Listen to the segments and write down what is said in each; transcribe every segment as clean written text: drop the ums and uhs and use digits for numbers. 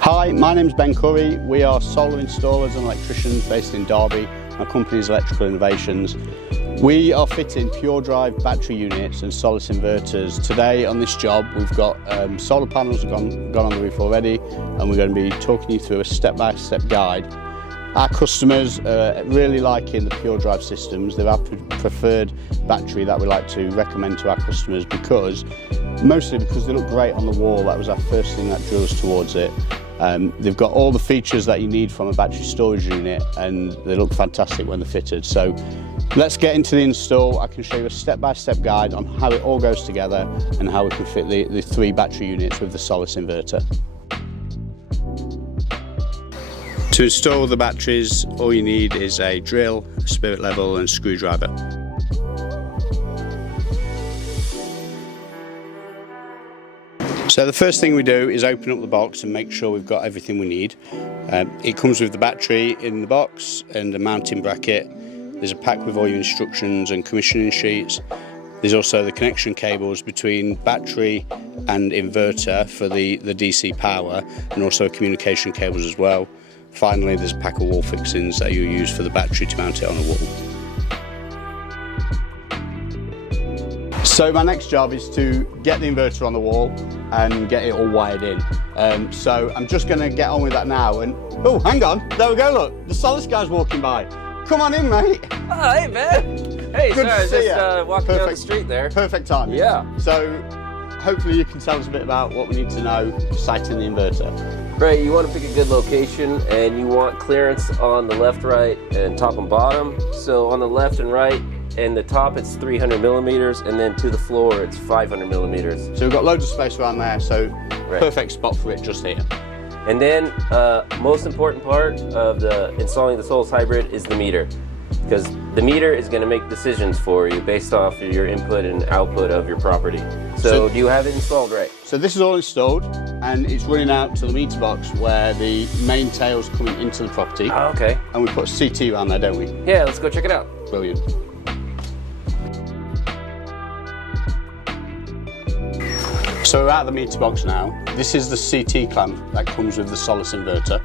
Hi, my name's Ben Curry. We are solar installers and electricians based in Derby. Our company is Electrical Innovations. We are fitting Puredrive battery units and Solis inverters. Today on this job we've got solar panels have gone on the roof already, and we're going to be talking you through a step-by-step guide. Our customers are really liking the Puredrive systems. They're our preferred battery that we like to recommend to our customers mostly because they look great on the wall. That was our first thing that drew us towards it. They've got all the features that you need from a battery storage unit, and they look fantastic when they're fitted. So let's get into the install. I can show you a step-by-step guide on how it all goes together and how we can fit the 3 battery units with the Solis inverter. To install the batteries, all you need is a drill, a spirit level and a screwdriver. So the first thing we do is open up the box and make sure we've got everything we need. It comes with the battery in the box and a mounting bracket. There's a pack with all your instructions and commissioning sheets. There's also the connection cables between battery and inverter for the DC power, and also communication cables as well. Finally, there's a pack of wall fixings that you'll use for the battery to mount it on a wall. So my next job is to get the inverter on the wall and get it all wired in. So I'm just going to get on with that now. And oh, hang on, there we go, look, the Solis guy's walking by. Come on in, mate. Oh, hey, man. Hey, Good sorry, I was to see just walking down the street there. Perfect time. Yeah. So hopefully you can tell us a bit about what we need to know siting the inverter. Right, you want to pick a good location, and you want clearance on the left, right, and top and bottom. So on the left and right, and the top it's 300 millimeters, and then to the floor it's 500 millimeters. So we've got loads of space around there, so right. Perfect spot for it just here. And then most important part of installing the Solis hybrid is the meter, because the meter is going to make decisions for you based off of your input and output of your property. So do you have it installed right? So this is all installed, and it's running out to the meter box where the main tail's coming into the property. Oh, okay. And we put a CT around there, don't we? Yeah, let's go check it out. Brilliant. So we're at the meter box now. This is the CT clamp that comes with the Solis inverter.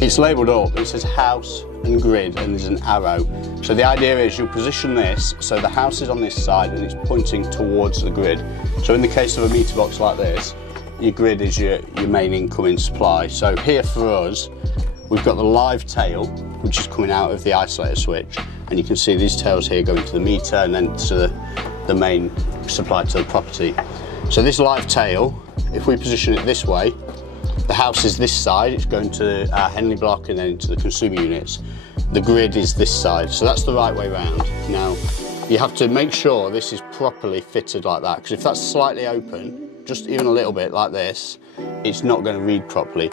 It's labelled up, it says house and grid, and there's an arrow. So the idea is you'll position this so the house is on this side and it's pointing towards the grid. So in the case of a meter box like this, your grid is your main incoming supply. So here for us, we've got the live tail, which is coming out of the isolator switch, and you can see these tails here going to the meter and then to the main supply to the property. So this live tail, if we position it this way, the house is this side, it's going to our Henley block and then into the consumer units. The grid is this side, so that's the right way round. Now, you have to make sure this is properly fitted like that, because if that's slightly open, just even a little bit like this, it's not going to read properly,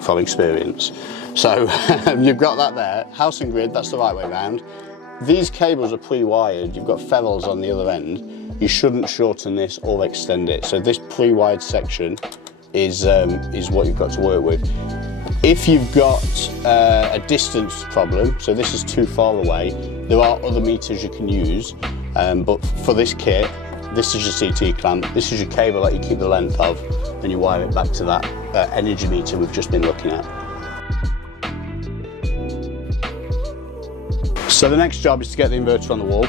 from experience. So you've got that there, house and grid, that's the right way round. These cables are pre-wired, you've got ferrules on the other end. You shouldn't shorten this or extend it. So this pre-wired section is what you've got to work with. If you've got a distance problem, so this is too far away, there are other meters you can use, but for this kit, this is your CT clamp, this is your cable that you keep the length of, and you wire it back to that energy meter we've just been looking at. So the next job is to get the inverter on the wall.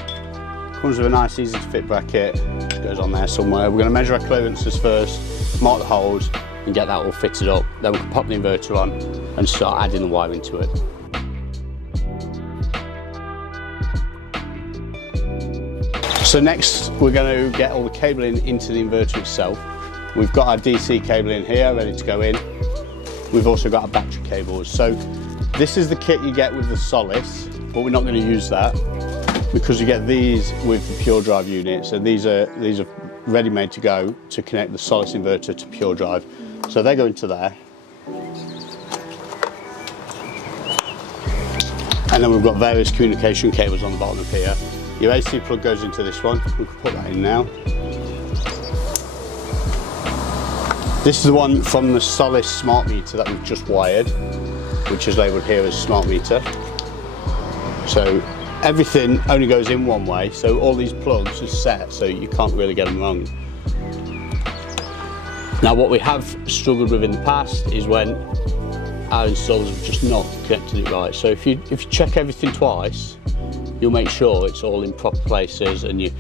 Comes with a nice easy to fit bracket, goes on there somewhere. We're going to measure our clearances first, mark the holes and get that all fitted up. Then we can pop the inverter on and start adding the wiring to it. So next we're going to get all the cabling into the inverter itself. We've got our DC cable in here ready to go in. We've also got our battery cables. So this is the kit you get with the Solis, but we're not going to use that, because you get these with the Puredrive units, and these are ready made to go to connect the Solis inverter to Puredrive. So they go into there. And then we've got various communication cables on the bottom of here. Your AC plug goes into this one. We can put that in now. This is the one from the Solis smart meter that we've just wired, which is labelled here as smart meter. So everything only goes in one way, so all these plugs are set so you can't really get them wrong. Now what we have struggled with in the past is when our installers have just not connected it right. So if you check everything twice, you'll make sure it's all in proper places, and you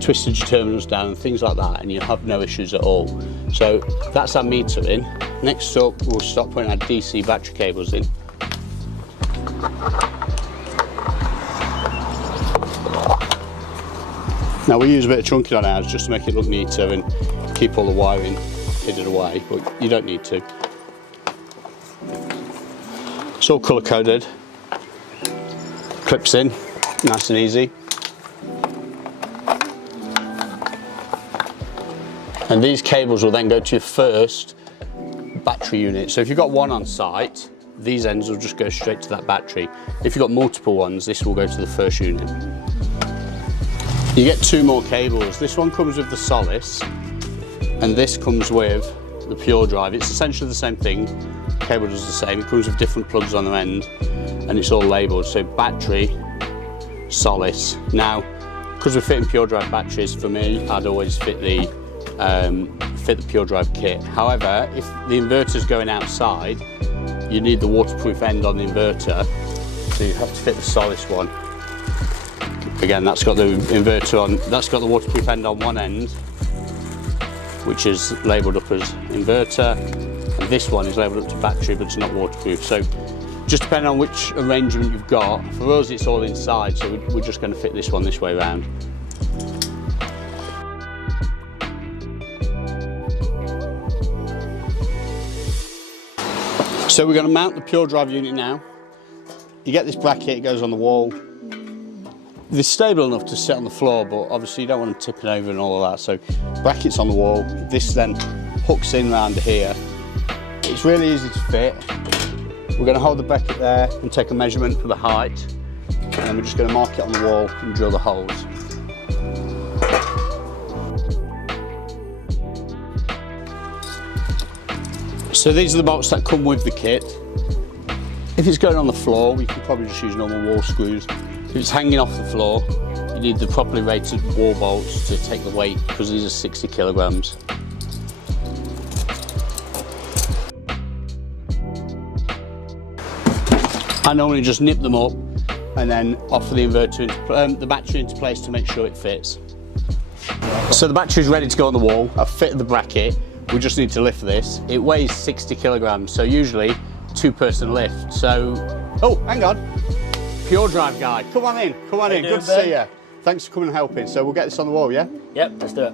twisted your terminals down and things like that, and you have no issues at all. So that's our meter in. Next up, we'll start putting our DC battery cables in. Now we use a bit of trunking on ours just to make it look neater and keep all the wiring hidden away, but you don't need to. It's all colour coded, clips in, nice and easy. And these cables will then go to your first battery unit. So if you've got one on site, these ends will just go straight to that battery. If you've got multiple ones, this will go to the first unit. You get two more cables. This one comes with the Solis, and this comes with the Puredrive. It's essentially the same thing. The cable does the same. It comes with different plugs on the end, and it's all labelled. So battery, Solis. Now, because we're fitting Puredrive batteries, for me, I'd always fit the Puredrive kit. However, if the inverter's going outside, you need the waterproof end on the inverter, so you have to fit the Solis one. Again, that's got the inverter on, that's got the waterproof end on one end, which is labelled up as inverter, and this one is labelled up to battery, but it's not waterproof. So just depending on which arrangement you've got, for us it's all inside, so we're just going to fit this one this way around. So we're going to mount the Puredrive unit now. You get this bracket, it goes on the wall. They're stable enough to sit on the floor, but obviously you don't want them tipping over and all of that. So brackets on the wall. This then hooks in around here. It's really easy to fit. We're going to hold the bracket there and take a measurement for the height, and then we're just going to mark it on the wall and drill the holes. So these are the bolts that come with the kit. If it's going on the floor, we can probably just use normal wall screws. If it's hanging off the floor, you need the properly rated wall bolts to take the weight, because these are 60 kilograms. I normally just nip them up and then offer the inverter, the battery into place to make sure it fits. So the battery is ready to go on the wall. I've fitted the bracket. We just need to lift this. It weighs 60 kilograms, so usually two-person lift. So, oh, hang on. Puredrive guy, come on in, good to see you. Thanks for coming and helping. So we'll get this on the wall, yeah? Yep, let's do it.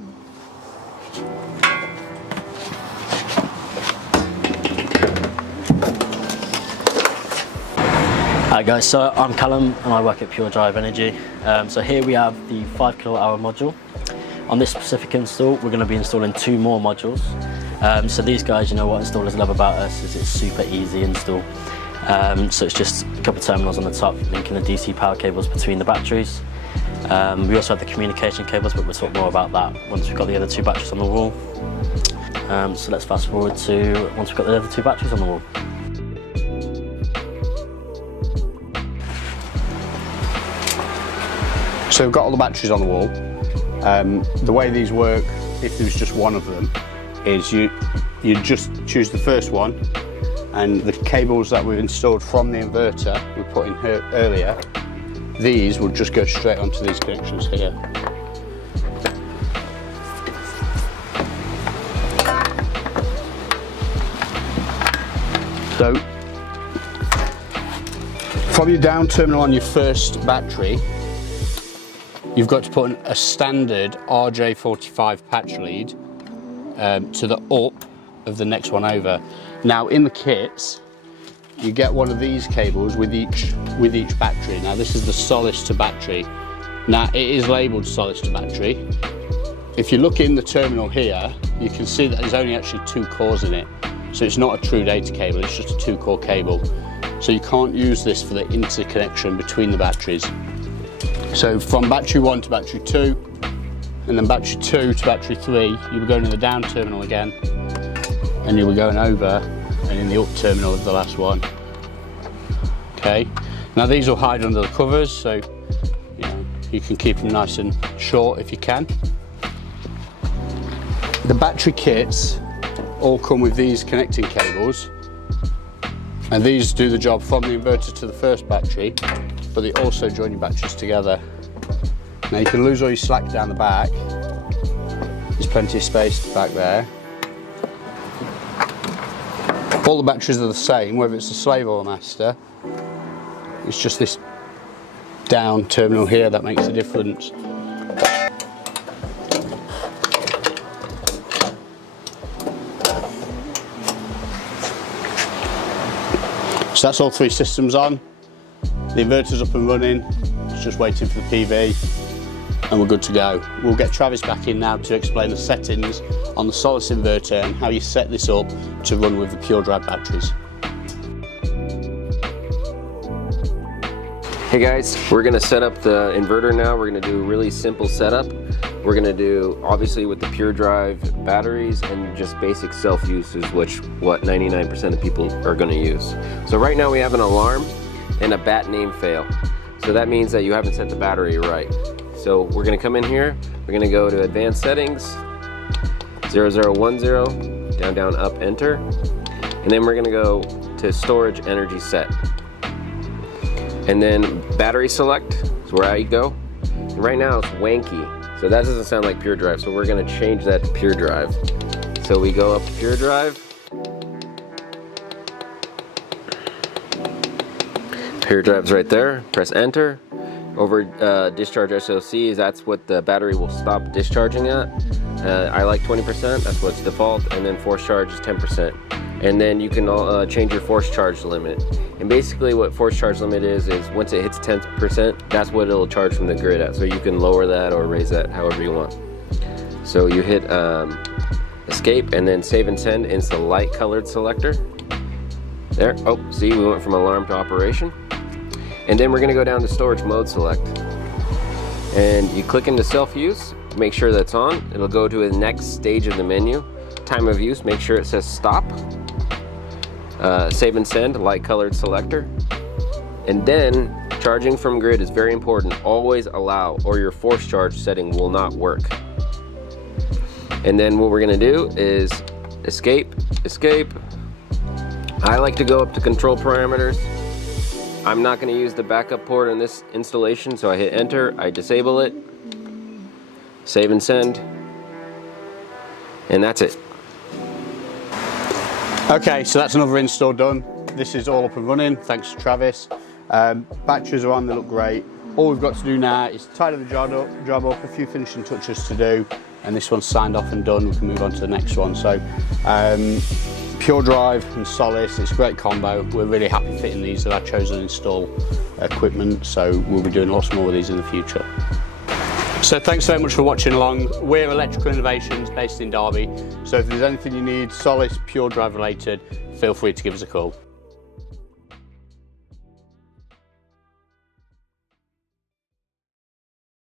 Hi guys, so I'm Callum and I work at Puredrive Energy. So here we have the 5 kWh module. On this specific install, we're going to be installing 2 more modules. So these guys, you know what installers love about us is it's super easy install. So it's just a couple of terminals on the top linking the DC power cables between the batteries. We also have the communication cables, but we'll talk more about that once we've got the other 2 batteries on the wall. So let's fast forward to once we've got the other 2 batteries on the wall. So we've got all the batteries on the wall. The way these work, if there's just one of them, is you just choose the first one, and the cables that we've installed from the inverter we put in here earlier, these will just go straight onto these connections here. So from your down terminal on your first battery, you've got to put a standard RJ45 patch lead to the up of the next one over. Now in the kits, you get one of these cables with each battery. Now this is the Solis to battery. Now it is labelled Solis to battery. If you look in the terminal here, you can see that there's only actually 2 cores in it. So it's not a true data cable, it's just a 2-core cable. So you can't use this for the interconnection between the batteries. So from battery 1 to battery 2, and then battery 2 to battery 3, you'll be going in the down terminal again, and you'll be going over and in the up terminal of the last one. Okay, now these will hide under the covers, so you can keep them nice and short if you can. The battery kits all come with these connecting cables, and these do the job from the inverter to the first battery, but they also join your batteries together. Now you can lose all your slack down the back. There's plenty of space back there. All the batteries are the same, whether it's a slave or a master. It's just this down terminal here that makes a difference. So that's all three systems on. The inverter's up and running. It's just waiting for the PV, and we're good to go. We'll get Travis back in now to explain the settings on the Solis inverter and how you set this up to run with the Puredrive batteries. Hey guys, we're gonna set up the inverter now. We're gonna do a really simple setup. We're gonna do, obviously with the Puredrive batteries and just basic self-use is what 99% of people are gonna use. So right now we have an alarm and a bat name fail. So that means that you haven't set the battery right. So we're gonna come in here, we're gonna go to advanced settings, 0010, down, down, up, enter. And then we're gonna go to storage energy set. And then battery select is where I go. And right now it's wanky. So that doesn't sound like Puredrive, so we're gonna change that to Puredrive. So we go up to Puredrive. Puredrive's right there, press enter. Over discharge SOC, that's what the battery will stop discharging at. I like 20%, that's what's default, and then force charge is 10%. And then you can change your force charge limit. And basically what force charge limit is once it hits 10%, that's what it'll charge from the grid at. So you can lower that or raise that however you want. So you hit escape and then save and send into the light colored selector. There, oh, see, we went from alarm to operation. And then we're gonna go down to storage mode select. And you click into self-use, make sure that's on. It'll go to the next stage of the menu. Time of use, make sure it says stop. Save and send, light colored selector. And then charging from grid is very important. Always allow or your force charge setting will not work. And then what we're gonna do is escape, escape. I like to go up to control parameters. I'm not gonna use the backup port in this installation, so I hit enter, I disable it, save and send, and that's it. Okay, so that's another install done. This is all up and running, thanks to Travis. Batteries are on, they look great. All we've got to do now is tidy the job up, a few finishing touches to do, and this one's signed off and done. We can move on to the next one. So, Puredrive and Solis, it's a great combo. We're really happy fitting these at our chosen install equipment, so we'll be doing lots more of these in the future. So thanks very much for watching along. We're Electrical Innovations based in Derby, so if there's anything you need Solis, Puredrive related, feel free to give us a call.